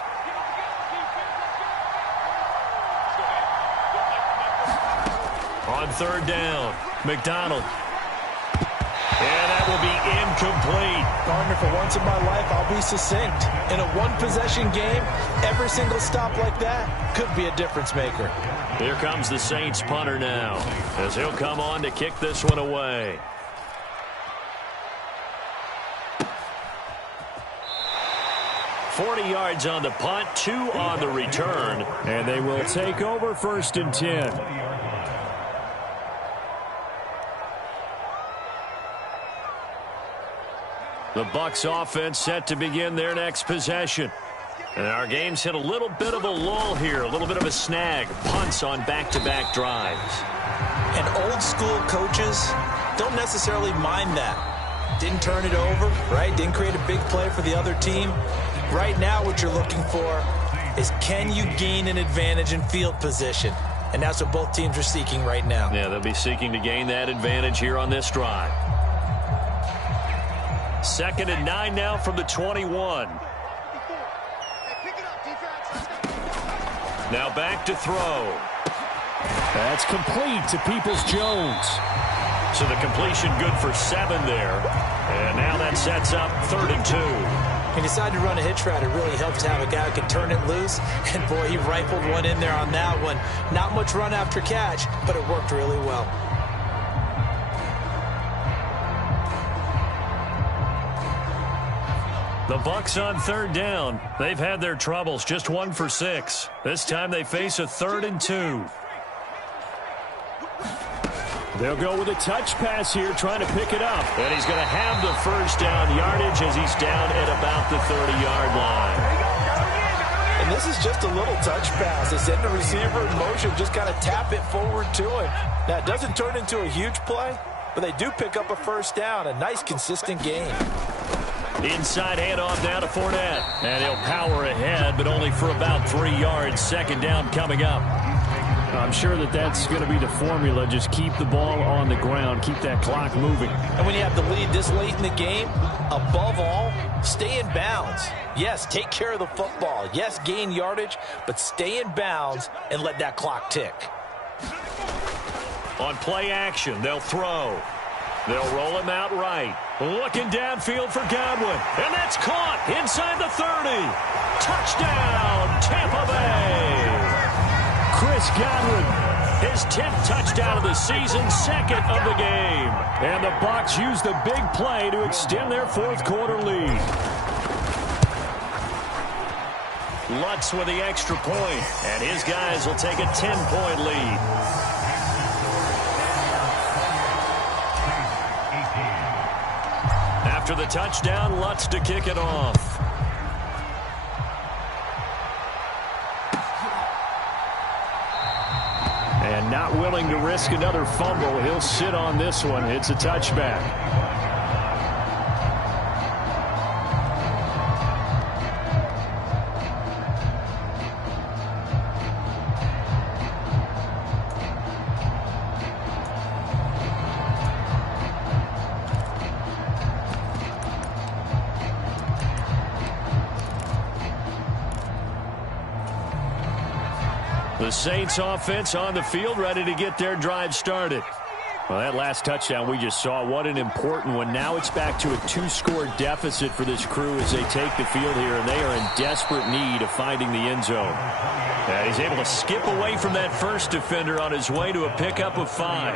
On 3rd down, McDonald. And that will be incomplete. Gardner, for once in my life, I'll be succinct. In a one-possession game, every single stop like that could be a difference maker. Here comes the Saints punter now, as he'll come on to kick this one away. .40 yards on the punt, 2 on the return. And they will take over 1st and 10. The Bucs offense set to begin their next possession. And our game's hit a little bit of a lull here, a little bit of a snag. Punts on back-to-back drives. And old-school coaches don't necessarily mind that. Didn't turn it over, right? Didn't create a big play for the other team. Right now what you're looking for is, can you gain an advantage in field position? And that's what both teams are seeking right now. Yeah, they'll be seeking to gain that advantage here on this drive. 2nd and 9 now from the 21. Now back to throw. That's complete to Peoples-Jones. So the completion good for 7 there. And now that sets up 3rd and 2. He decided to run a hitch route. It really helps to have a guy who can turn it loose. And, boy, he rifled one in there on that one. Not much run after catch, but it worked really well. The Bucs on 3rd down. They've had their troubles, just 1 for 6. This time they face a 3rd and 2. They'll go with a touch pass here, trying to pick it up. And he's going to have the 1st down yardage as he's down at about the 30-yard line. And this is just a little touch pass. They send the receiver in motion, just kind of tap it forward to him. Now, it doesn't turn into a huge play, but they do pick up a 1st down. A nice, consistent game. Inside handoff now to Fournette. And he'll power ahead, but only for about 3 yards. 2nd down coming up. I'm sure that that's going to be the formula. Just keep the ball on the ground. Keep that clock moving. And when you have the lead this late in the game, above all, stay in bounds. Yes, take care of the football. Yes, gain yardage, but stay in bounds and let that clock tick. On play action, they'll throw. They'll roll him out right. Looking downfield for Godwin. And that's caught inside the 30. Touchdown, Tampa Bay. Chris Godwin, his 10th touchdown of the season, 2nd of the game. And the Bucs use the big play to extend their 4th quarter lead. Lutz with the extra point, and his guys will take a 10-point lead. After the touchdown, Lutz to kick it off. And not willing to risk another fumble. He'll sit on this one. It's a touchback. The Saints offense on the field, ready to get their drive started. Well, that last touchdown we just saw, what an important one. Now it's back to a 2-score deficit for this crew as they take the field here, and they are in desperate need of finding the end zone. And he's able to skip away from that first defender on his way to a pickup of 5.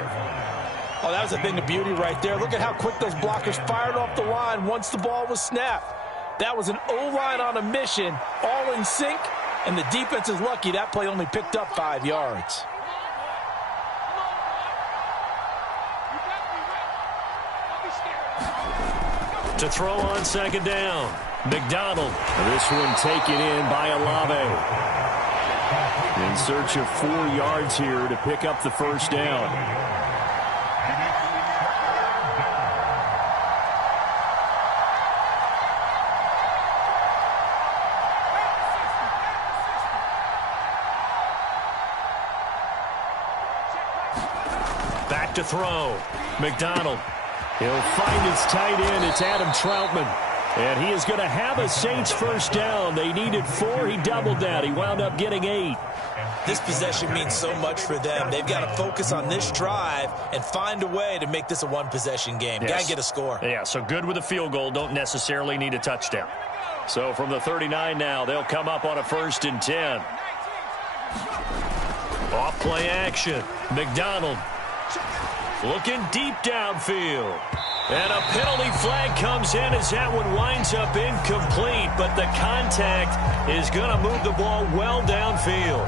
Oh, that was a thing of beauty right there. Look at how quick those blockers fired off the line once the ball was snapped. That was an O-line on a mission, all in sync. And the defense is lucky that play only picked up 5 yards. To throw on 2nd down, McDonald. This one taken in by Olave. In search of 4 yards here to pick up the 1st down. To throw. McDonald. He'll find his tight end. It's Adam Troutman. And he is going to have a Saints first down. They needed 4. He doubled that. He wound up getting 8. This possession means so much for them. They've got to focus on this drive and find a way to make this a one-possession game. Yes. Got to get a score. Yeah, so good with a field goal. Don't necessarily need a touchdown. So from the 39 now, they'll come up on a 1st and 10. Off play action. McDonald looking deep downfield. And a penalty flag comes in as that one winds up incomplete, but the contact is going to move the ball well downfield.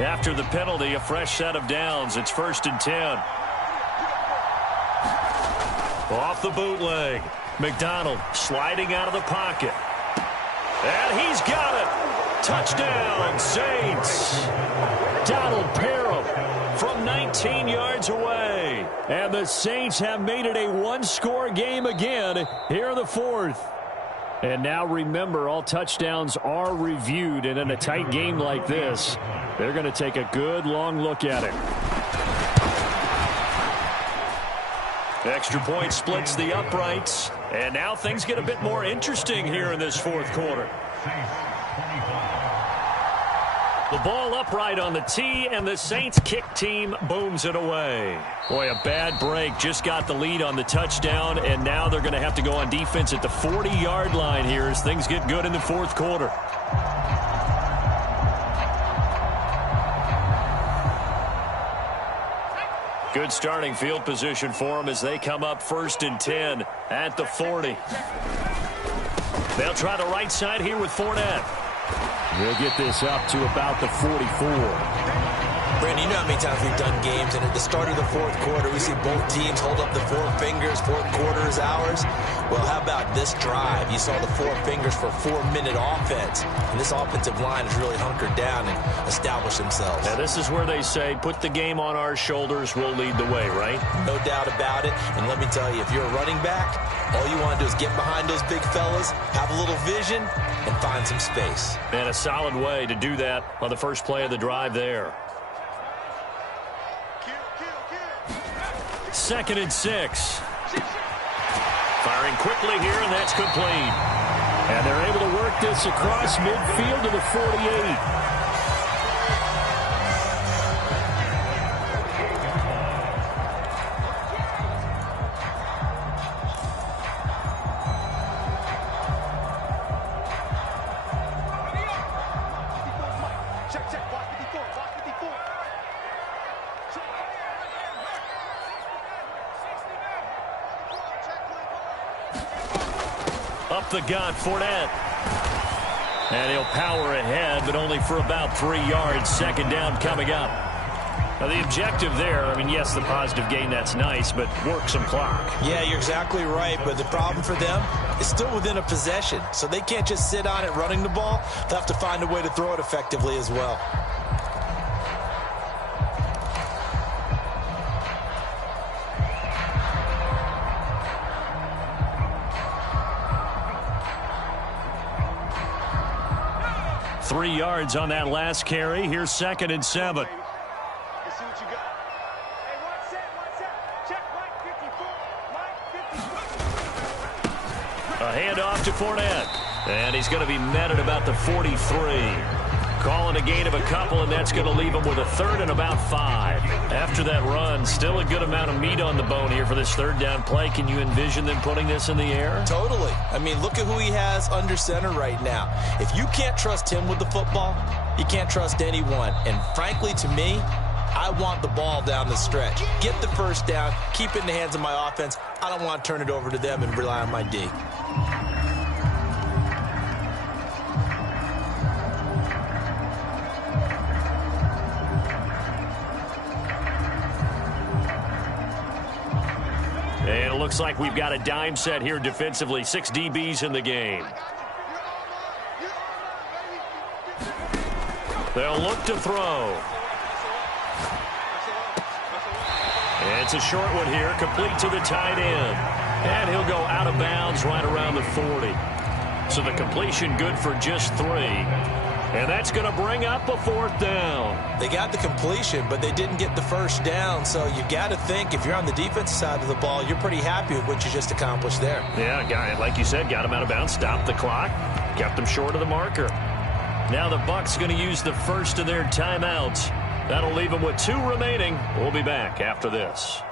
After the penalty, a fresh set of downs. It's 1st and 10. Off the bootleg. McDonald sliding out of the pocket. And he's got it. Touchdown, Saints. Donald Parham from 19 yards away. And the Saints have made it a one-score game again here in the 4th. And now remember, all touchdowns are reviewed, and in a tight game like this, they're going to take a good long look at it. Extra point splits the uprights, and now things get a bit more interesting here in this 4th quarter. The ball upright on the tee, and the Saints kick team booms it away. Boy, a bad break. Just got the lead on the touchdown, and now they're going to have to go on defense at the 40-yard line here as things get good in the 4th quarter. Good starting field position for them as they come up 1st and 10 at the 40. They'll try the right side here with Fournette. We'll get this up to about the 44. Brandon, you know how many times we've done games, and at the start of the 4th quarter, we see both teams hold up the 4 fingers, 4th quarter is ours. Well, how about this drive? You saw the 4 fingers for 4-minute offense, and this offensive line has really hunkered down and established themselves. Now, this is where they say, put the game on our shoulders, we'll lead the way, right? No doubt about it, and let me tell you, if you're a running back, all you want to do is get behind those big fellas, have a little vision, and find some space. And a solid way to do that on the first play of the drive there. 2nd and 6. Firing quickly here, and that's complete. And they're able to work this across midfield to the 48. Up the gut, Fournette. And he'll power ahead, but only for about 3 yards. 2nd down coming up. Now, the objective there, I mean, yes, the positive gain, that's nice, but work some clock. Yeah, you're exactly right, but the problem for them is still within a possession, so they can't just sit on it running the ball. They'll have to find a way to throw it effectively as well. Three yards on that last carry. Here's 2nd and 7. Let's see what you got. Hey, one set. Check Mike 54. A handoff to Fournette. And he's going to be met at about the 43. Calling a gain of a couple, and that's going to leave him with a 3rd and about 5. After that run, still a good amount of meat on the bone here for this 3rd down play. Can you envision them putting this in the air? Totally. I mean, look at who he has under center right now. If you can't trust him with the football, you can't trust anyone. And frankly, to me, I want the ball down the stretch. Get the 1st down, keep it in the hands of my offense. I don't want to turn it over to them and rely on my D. And it looks like we've got a dime set here defensively. 6 DBs in the game. They'll look to throw. It's a short one here, complete to the tight end. And he'll go out of bounds right around the 40. So the completion good for just 3. And that's going to bring up a 4th down. They got the completion, but they didn't get the first down. So you got to think if you're on the defensive side of the ball, you're pretty happy with what you just accomplished there. Yeah, guy, like you said, got him out of bounds, stopped the clock, kept them short of the marker. Now the Bucs going to use the first of their timeouts. That'll leave them with 2 remaining. We'll be back after this.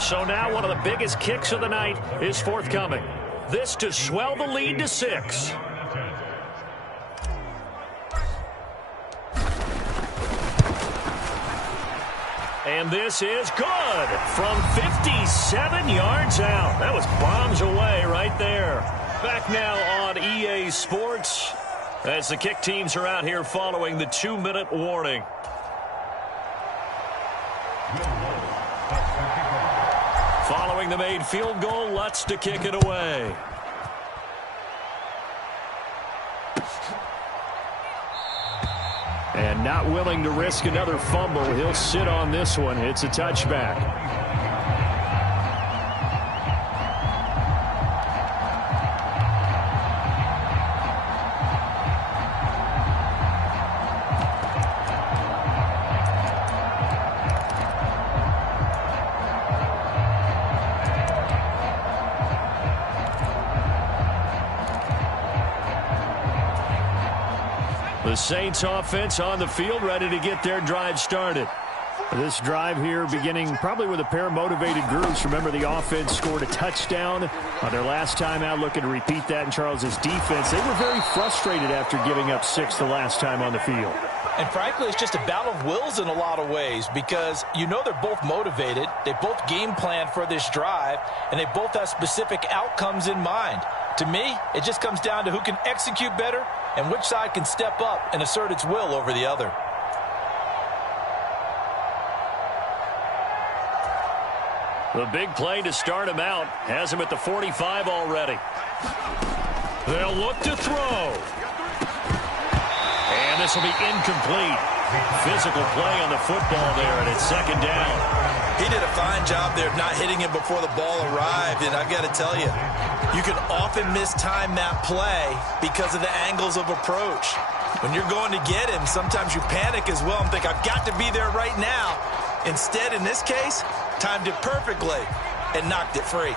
So now one of the biggest kicks of the night is forthcoming. This to swell the lead to 6. And this is good from 57 yards out. That was bombs away right there. Back now on EA Sports as the kick teams are out here following the 2-minute warning. Following the made field goal, Lutz to kick it away. And not willing to risk another fumble, he'll sit on this one. It's a touchback. The Saints offense on the field, ready to get their drive started. This drive here beginning probably with a pair of motivated groups. Remember, the offense scored a touchdown on their last time out, looking to repeat that in Charles's defense. They were very frustrated after giving up 6 the last time on the field. And frankly, it's just a battle of wills in a lot of ways because you know they're both motivated. They both game plan for this drive, and they both have specific outcomes in mind. To me, it just comes down to who can execute better and which side can step up and assert its will over the other. The big play to start him out has him at the 45 already. They'll look to throw. And this will be incomplete. Physical play on the football there, and it's 2nd down. He did a fine job there of not hitting him before the ball arrived, and I've got to tell you, you can often mistime that play because of the angles of approach. When you're going to get him, sometimes you panic as well and think, I've got to be there right now. Instead, in this case, timed it perfectly and knocked it free.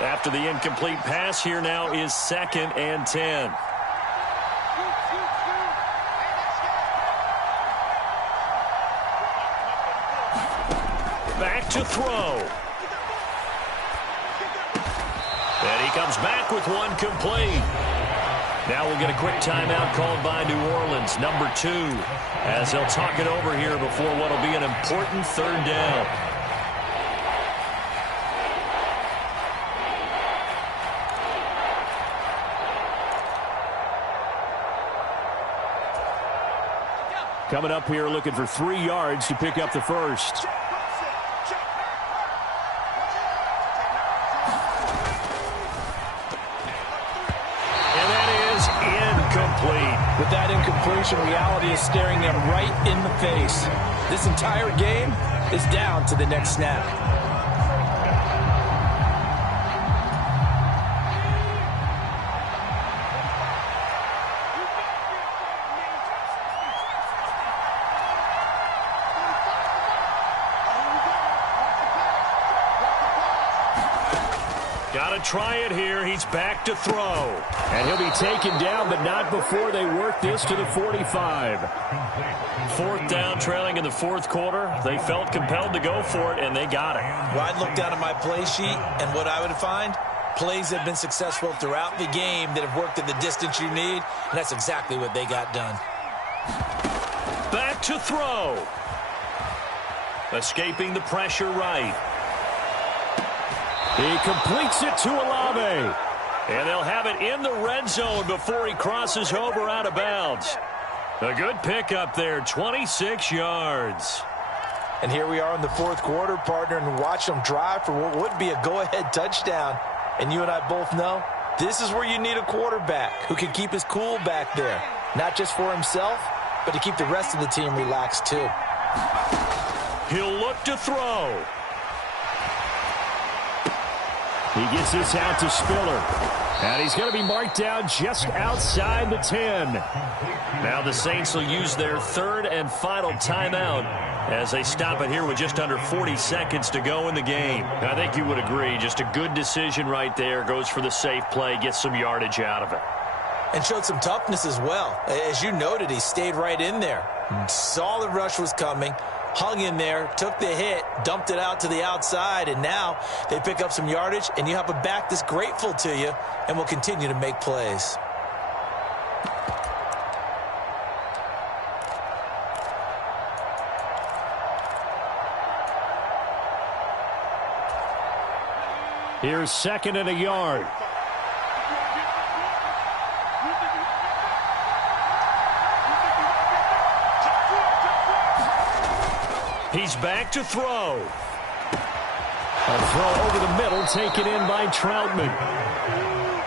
After the incomplete pass, here now is 2nd and 10. Back to throw. And he comes back with one complete. Now we'll get a quick timeout called by New Orleans, number 2, as they'll talk it over here before what will be an important 3rd down. Coming up here looking for 3 yards to pick up the first. With that incompletion, reality is staring them right in the face. This entire game is down to the next snap. Got to try it here. He's back to throw. And he'll be taken down, but not before they work this to the 45. 4th down, trailing in the 4th quarter. They felt compelled to go for it, and they got it. Well, I'd look down at my play sheet, and what I would find, plays have been successful throughout the game that have worked at the distance you need, and that's exactly what they got done. Back to throw. Escaping the pressure right. He completes it to Olave. And they'll have it in the red zone before he crosses over out of bounds. A good pickup there, 26 yards. And here we are in the 4th quarter, partner, and watch them drive for what would be a go-ahead touchdown. And you and I both know this is where you need a quarterback who can keep his cool back there. Not just for himself, but to keep the rest of the team relaxed too. He'll look to throw. He gets this out to Spiller. And he's going to be marked down just outside the 10. Now the Saints will use their third and final timeout as they stop it here with just under 40 seconds to go in the game. I think you would agree. Just a good decision right there. Goes for the safe play, gets some yardage out of it. And showed some toughness as well. As you noted, he stayed right in there. Saw the rush was coming, hung in there, took the hit, dumped it out to the outside, and now they pick up some yardage, and you have a back that's grateful to you and will continue to make plays. Here's second and a yard. He's back to throw. A throw over the middle taken in by Troutman.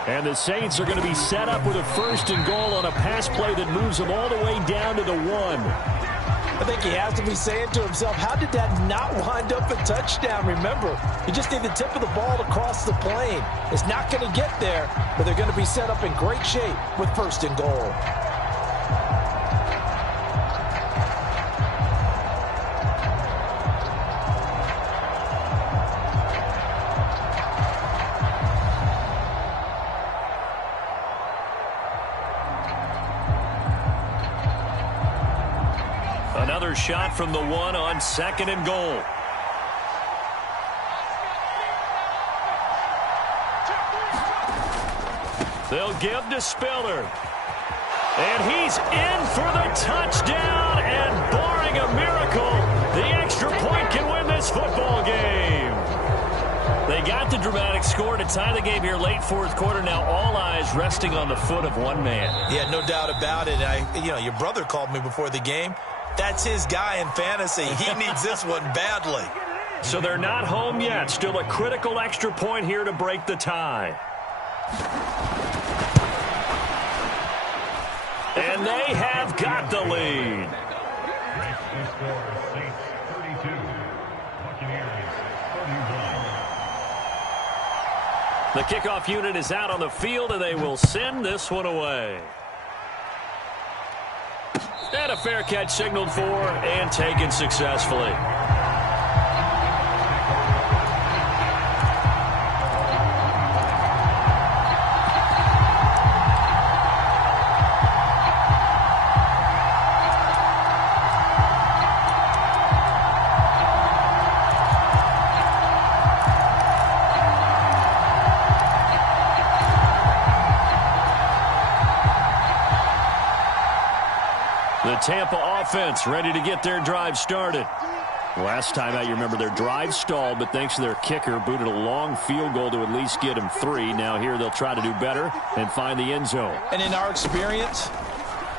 And the Saints are going to be set up with a first and goal on a pass play that moves them all the way down to the 1. I think he has to be saying to himself, how did that not wind up a touchdown? Remember, you just need the tip of the ball to cross the plane. It's not going to get there, but they're going to be set up in great shape with first and goal. Another shot from the 1 on second and goal. They'll give to Spiller. And he's in for the touchdown. And barring a miracle, the extra point can win this football game. They got the dramatic score to tie the game here late fourth quarter. Now all eyes resting on the foot of one man. Yeah, no doubt about it. Your brother called me before the game. That's his guy in fantasy. He needs this one badly. So they're not home yet. Still a critical extra point here to break the tie. And they have got the lead. The kickoff unit is out on the field, and they will send this one away. And a fair catch signaled for and taken successfully. The Tampa offense ready to get their drive started. Last time out, you remember their drive stalled, but thanks to their kicker, booted a long field goal to at least get them 3. Now here they'll try to do better and find the end zone. And in our experience,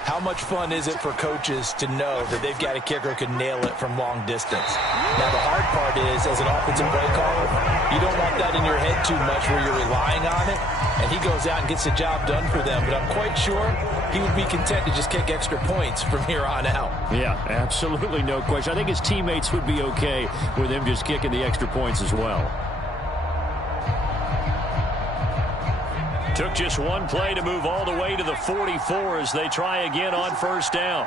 how much fun is it for coaches to know that they've got a kicker who can nail it from long distance? Now the hard part is, as an offensive play caller, you don't want that in your head too much where you're relying on it, and he goes out and gets the job done for them. But I'm quite sure he would be content to just kick extra points from here on out. Yeah, absolutely no question. I think his teammates would be okay with him just kicking the extra points as well. Took just one play to move all the way to the 44 as they try again on first down.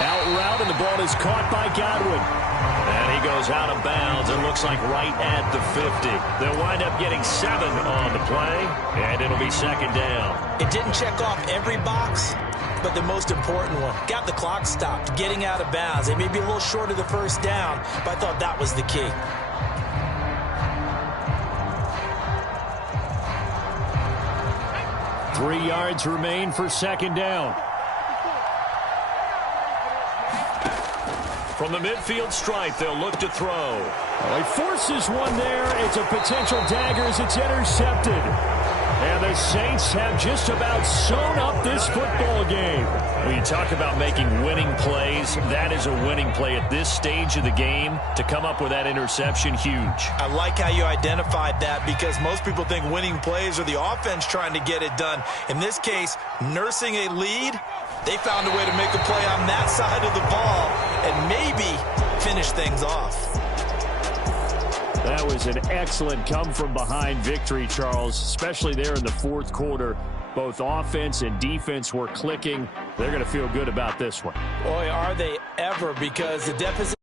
Out route, and the ball is caught by Godwin. And he goes out of bounds. It looks like right at the 50. They'll wind up getting 7 on the play, and it'll be second down. It didn't check off every box, but the most important one. Got the clock stopped, getting out of bounds. They may be a little short of the first down, but I thought that was the key. Three yards remain for second down. From the midfield stripe, they'll look to throw. Well, he forces one there. It's a potential dagger as it's intercepted. And And the Saints have just about sewn up this football game. When you talk about making winning plays, that is a winning play at this stage of the game. To come up with that interception, huge. I like how you identified that, because most people think winning plays are the offense trying to get it done. In this case, nursing a lead, they found a way to make a play on that side of the ball and maybe finish things off. That was an excellent come-from-behind victory, Charles, especially there in the fourth quarter. Both offense and defense were clicking. They're going to feel good about this one. Boy, are they ever, because the deficit